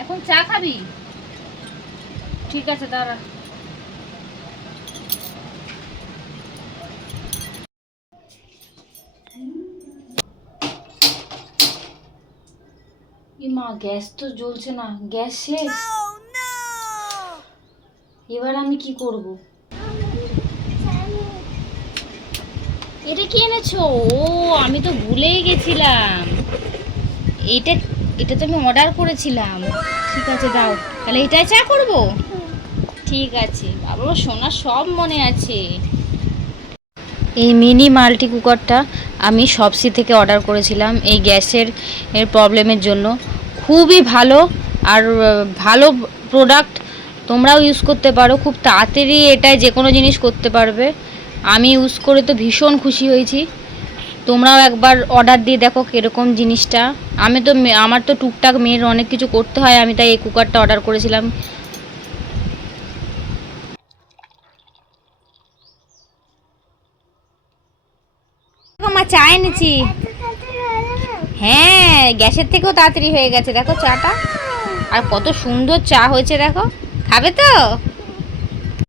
এখন চা খাবি? ঠিক আছে দাঁড়া। মা গ্যাস তো জ্বলছে না, গ্যাস শেষ। এবার আমি কি করব? এটা কি এনেছো? ও আমি তো ভুলেই গেছিলাম। এটা এটা তো আমি অর্ডার করেছিলাম। ঠিক আছে দাও, তাহলে এটাই চা করব। ঠিক আছে বাবা, সোনা সব মনে আছে। এই মিনি মাল্টি কুকারটা আমি শপসি থেকে অর্ডার করেছিলাম এই গ্যাসের প্রবলেমের জন্য। খুবই ভালো আর ভালো প্রোডাক্ট, তোমরাও ইউজ করতে পারো। খুব তাড়াতাড়ি এটায় যে কোনো জিনিস করতে পারবে। আমি ইউজ করে তো ভীষণ খুশি হয়েছি। তোমরাও একবার অর্ডার দিয়ে দেখো কীরকম জিনিসটা। আমার তো টুকটাক মেয়ের অনেক কিছু করতে হয়, আমি তাই এই কুকারটা অর্ডার করেছিলাম। মা চা এনেছি। হ্যাঁ, গ্যাসের থেকেও তাড়াতাড়ি হয়ে গেছে। দেখো চাটা, আর কত সুন্দর চা হয়েছে দেখো। খাবে তো?